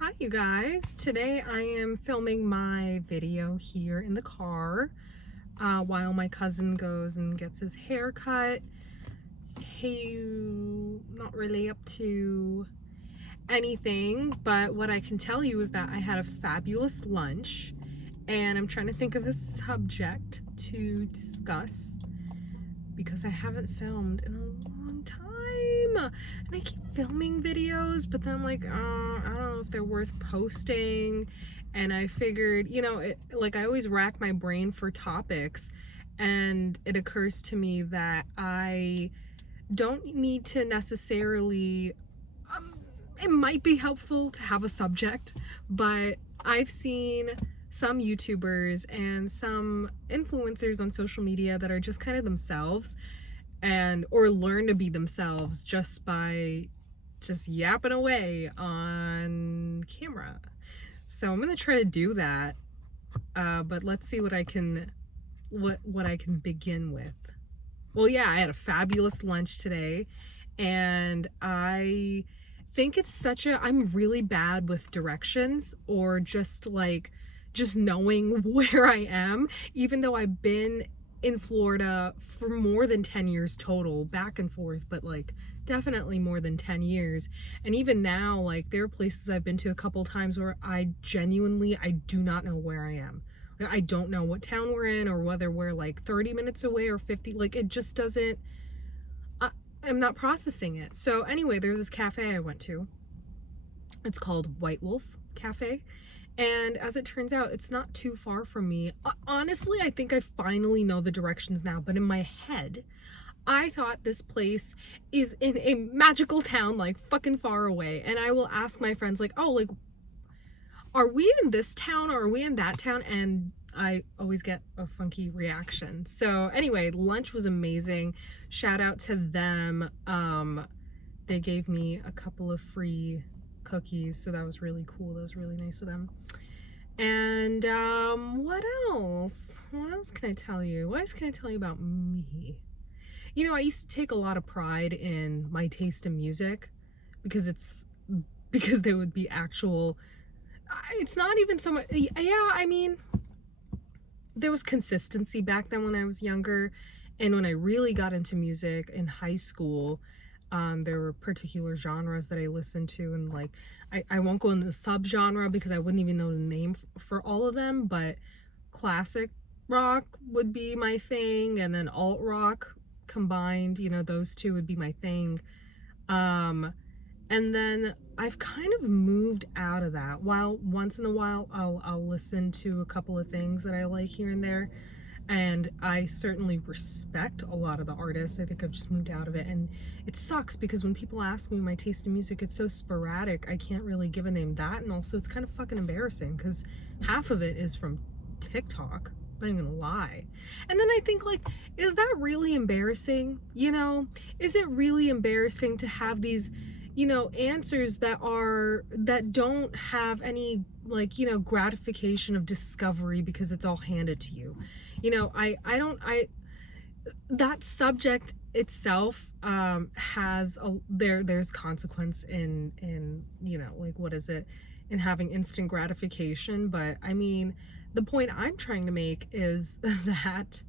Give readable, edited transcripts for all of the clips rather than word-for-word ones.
Hi you guys, today I am filming my video here in the car while my cousin goes and gets his hair cut. So, not really up to anything, but what I can tell you is that I had a fabulous lunch and I'm trying to think of a subject to discuss because I haven't filmed in a long time. And I keep filming videos, but then I'm like, I don't know if they're worth posting. And I figured, like I always rack my brain for topics, and it occurs to me that I don't need to necessarily, um, it might be helpful to have a subject, but I've seen some YouTubers and some influencers on social media that are just kind of themselves and or learn to be themselves just by just yapping away on camera. So I'm gonna try to do that, but let's see what I can begin with. Well, yeah, I had a fabulous lunch today, and I think it's I'm really bad with directions or just knowing where I am, even though I've been in Florida for more than 10 years total, back and forth, but like definitely more than 10 years. And even now, like there are places I've been to a couple times where I do not know where I am. I don't know what town we're in or whether we're like 30 minutes away or 50. Like it just doesn't, I, I'm not processing it. So anyway, there's this cafe I went to. It's called White Wolf Cafe. And as it turns out, it's not too far from me. Honestly, I think I finally know the directions now, but in my head, I thought this place is in a magical town, like fucking far away. And I will ask my friends, like, oh, like, are we in this town or are we in that town? And I always get a funky reaction. So anyway, lunch was amazing. Shout out to them. They gave me a couple of free cookies, so that was really cool. That was really nice of them. And what else? What else can I tell you? What else can I tell you about me? I used to take a lot of pride in my taste in music because there would be actual, it's not even so much, yeah, I mean, there was consistency back then when I was younger, and when I really got into music in high school, there were particular genres that I listened to, and like I won't go into the subgenre because I wouldn't even know the name for all of them, but classic rock would be my thing, and then alt rock combined, those two would be my thing. And then I've kind of moved out of that. While once in a while I'll listen to a couple of things that I like here and there, and I certainly respect a lot of the artists. I think I've just moved out of it, and it sucks because when people ask me my taste in music, it's so sporadic. I can't really give a name that, and also it's kind of fucking embarrassing because half of it is from TikTok. I'm not even gonna lie. And then I think, like, is that really embarrassing? Is it really embarrassing to have these answers that don't have any, like, gratification of discovery because it's all handed to you? I don't, that subject itself has there's consequence in like, what is it, in having instant gratification. But I mean, the point I'm trying to make is that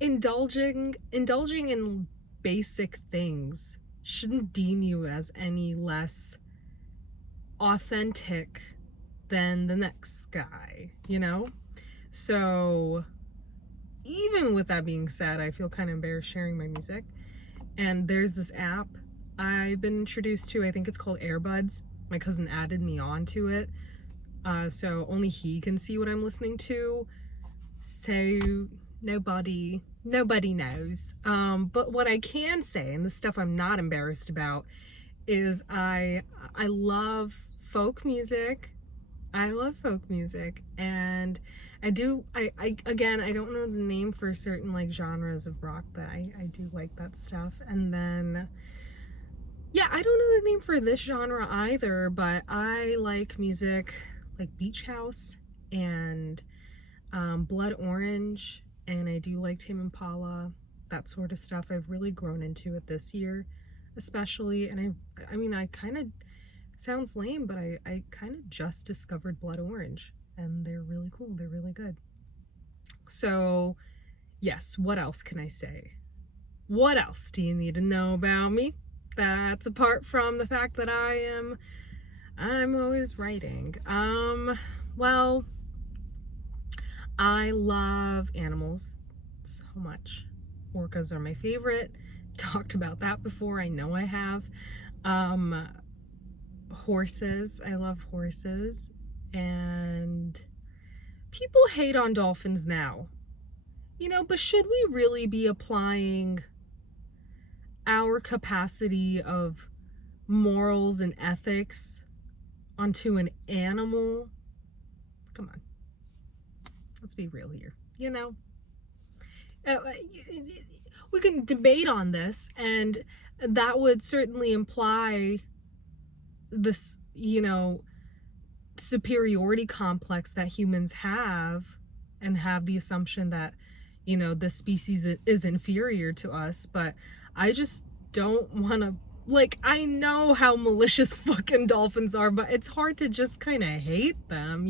indulging in basic things shouldn't deem you as any less authentic than the next guy. So even with that being said, I feel kind of embarrassed sharing my music. And there's this app I've been introduced to. I think it's called Airbuds. My cousin added me onto it. So only he can see what I'm listening to. So nobody knows. But what I can say, and the stuff I'm not embarrassed about, is I love folk music. I love folk music, and I again, I don't know the name for certain, like, genres of rock, but I do like that stuff. And then, yeah, I don't know the name for this genre either, but I like music like Beach House and Blood Orange, and I do like Tame Impala, that sort of stuff. I've really grown into it this year, especially, and I mean, I kind of Sounds lame, but I kind of just discovered blood orange, and they're really cool. They're really good. So, yes, what else can I say? What else do you need to know about me? That's apart from the fact that I'm always writing. Well, I love animals so much. Orcas are my favorite. Talked about that before. I know I have. Um, Horses. I love horses. And people hate on dolphins now. But should we really be applying our capacity of morals and ethics onto an animal? Come on. Let's be real here. Uh, we can debate on this, and that would certainly imply this, superiority complex that humans have, and have the assumption that, the species is inferior to us. But I just don't want to, I know how malicious fucking dolphins are, but it's hard to just kind of hate them,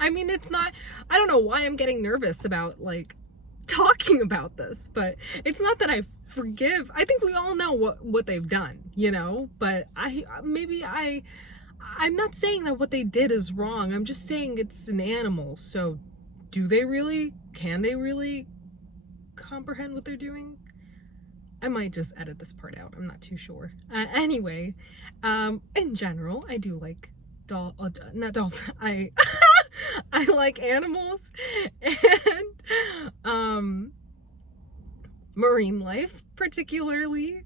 I mean, it's not, I don't know why I'm getting nervous about, talking about this, but it's not that I forgive. I think we all know what they've done, but I'm not saying that what they did is wrong. I'm just saying it's an animal. So can they really comprehend what they're doing? I might just edit this part out. I'm not too sure. Anyway, in general, I do like not dolphin. I like animals and marine life particularly.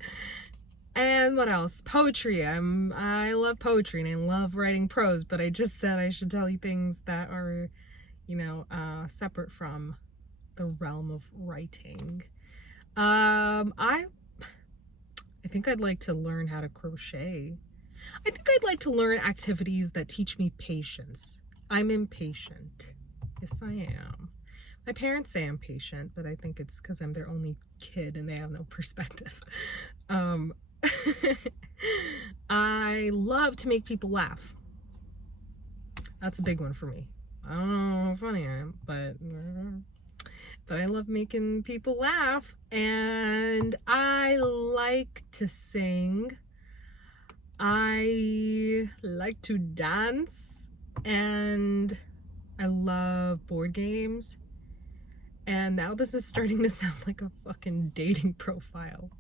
And what else? Poetry. I love poetry and I love writing prose, but I just said I should tell you things that are, separate from the realm of writing. I think I'd like to learn how to crochet. I think I'd like to learn activities that teach me patience. I'm impatient. Yes, I am. My parents say I'm patient, but I think it's because I'm their only kid and they have no perspective. I love to make people laugh. That's a big one for me. I don't know how funny I am, but I love making people laugh. And I like to sing. I like to dance. And I love board games. And now this is starting to sound like a fucking dating profile.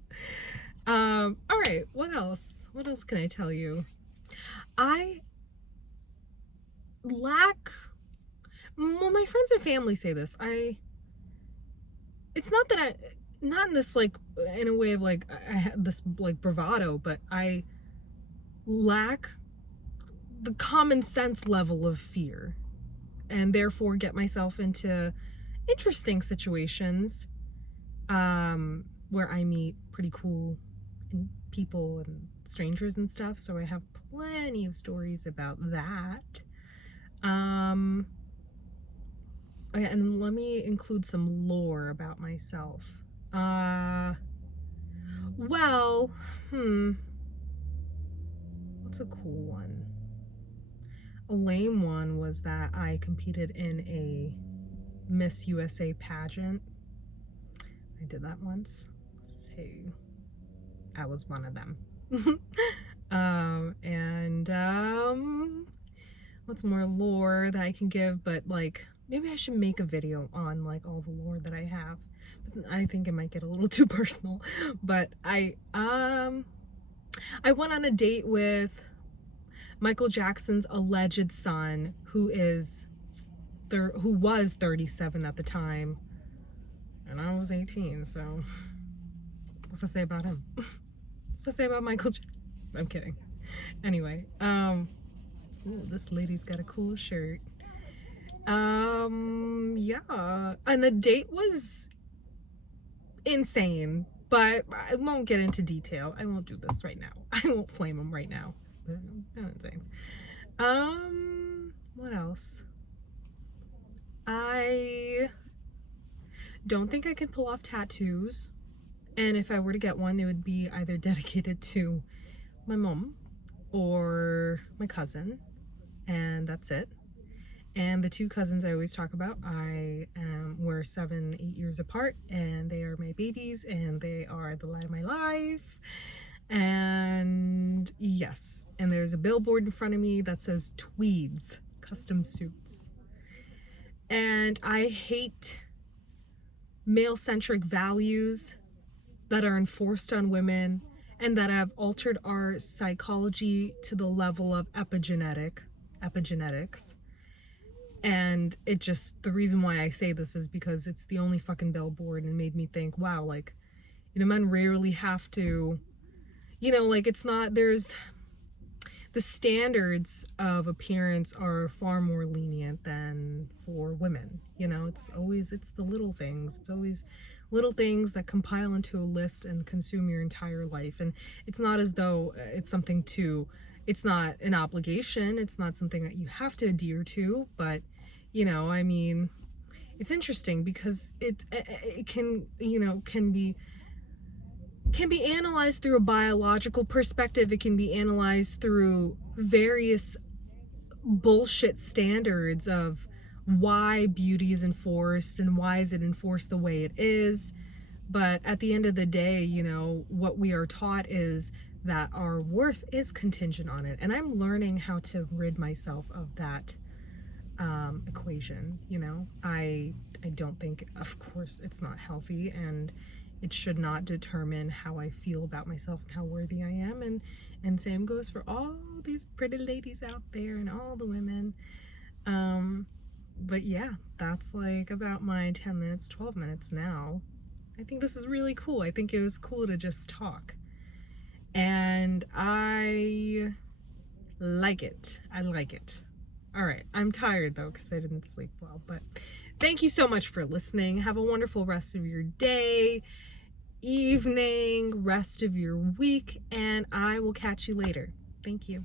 All right, what else? What else can I tell you? I lack, well, my friends and family say this. It's not that not in this, in a way of, I have this, bravado, but I lack the common sense level of fear, and therefore get myself into interesting situations, where I meet pretty cool people and strangers and stuff. So I have plenty of stories about that. And let me include some lore about myself. Well, what's a cool one? A lame one was that I competed in a Miss USA pageant. I did that once. Say, I was one of them. What's more lore that I can give? But maybe I should make a video on all the lore that I have. But I think it might get a little too personal. But I went on a date with Michael Jackson's alleged son, who was 37 at the time, and I was 18. So what's to say about him? What's to say about Michael I'm kidding. Anyway, ooh, this lady's got a cool shirt. Yeah, and the date was insane, but I won't get into detail. I won't do this right now. I won't flame him right now. But insane. What else? I don't think I can pull off tattoos. And if I were to get one, it would be either dedicated to my mom or my cousin, and that's it. And the two cousins I always talk about, we're 7, 8 years apart, and they are my babies, and they are the light of my life. And yes, and there's a billboard in front of me that says Tweeds custom suits. And I hate male-centric values that are enforced on women and that have altered our psychology to the level of epigenetics. And the reason why I say this is because it's the only fucking billboard, and made me think, wow, like, men rarely have to, like, it's not, there's, the standards of appearance are far more lenient than for women. It's the little things. It's always little things that compile into a list and consume your entire life. And it's not as though it's not an obligation. It's not something that you have to adhere to, but it's interesting because it can be analyzed through a biological perspective. It can be analyzed through various bullshit standards of why beauty is enforced and why is it enforced the way it is. But at the end of the day, what we are taught is that our worth is contingent on it. And I'm learning how to rid myself of that equation. I don't think, of course, it's not healthy, and it should not determine how I feel about myself and how worthy I am. And same goes for all these pretty ladies out there and all the women. But yeah, that's like about my 10 minutes, 12 minutes now. I think this is really cool. I think it was cool to just talk. And I like it. I like it. All right. I'm tired though because I didn't sleep well. But thank you so much for listening. Have a wonderful rest of your day, evening, rest of your week, and I will catch you later. Thank you.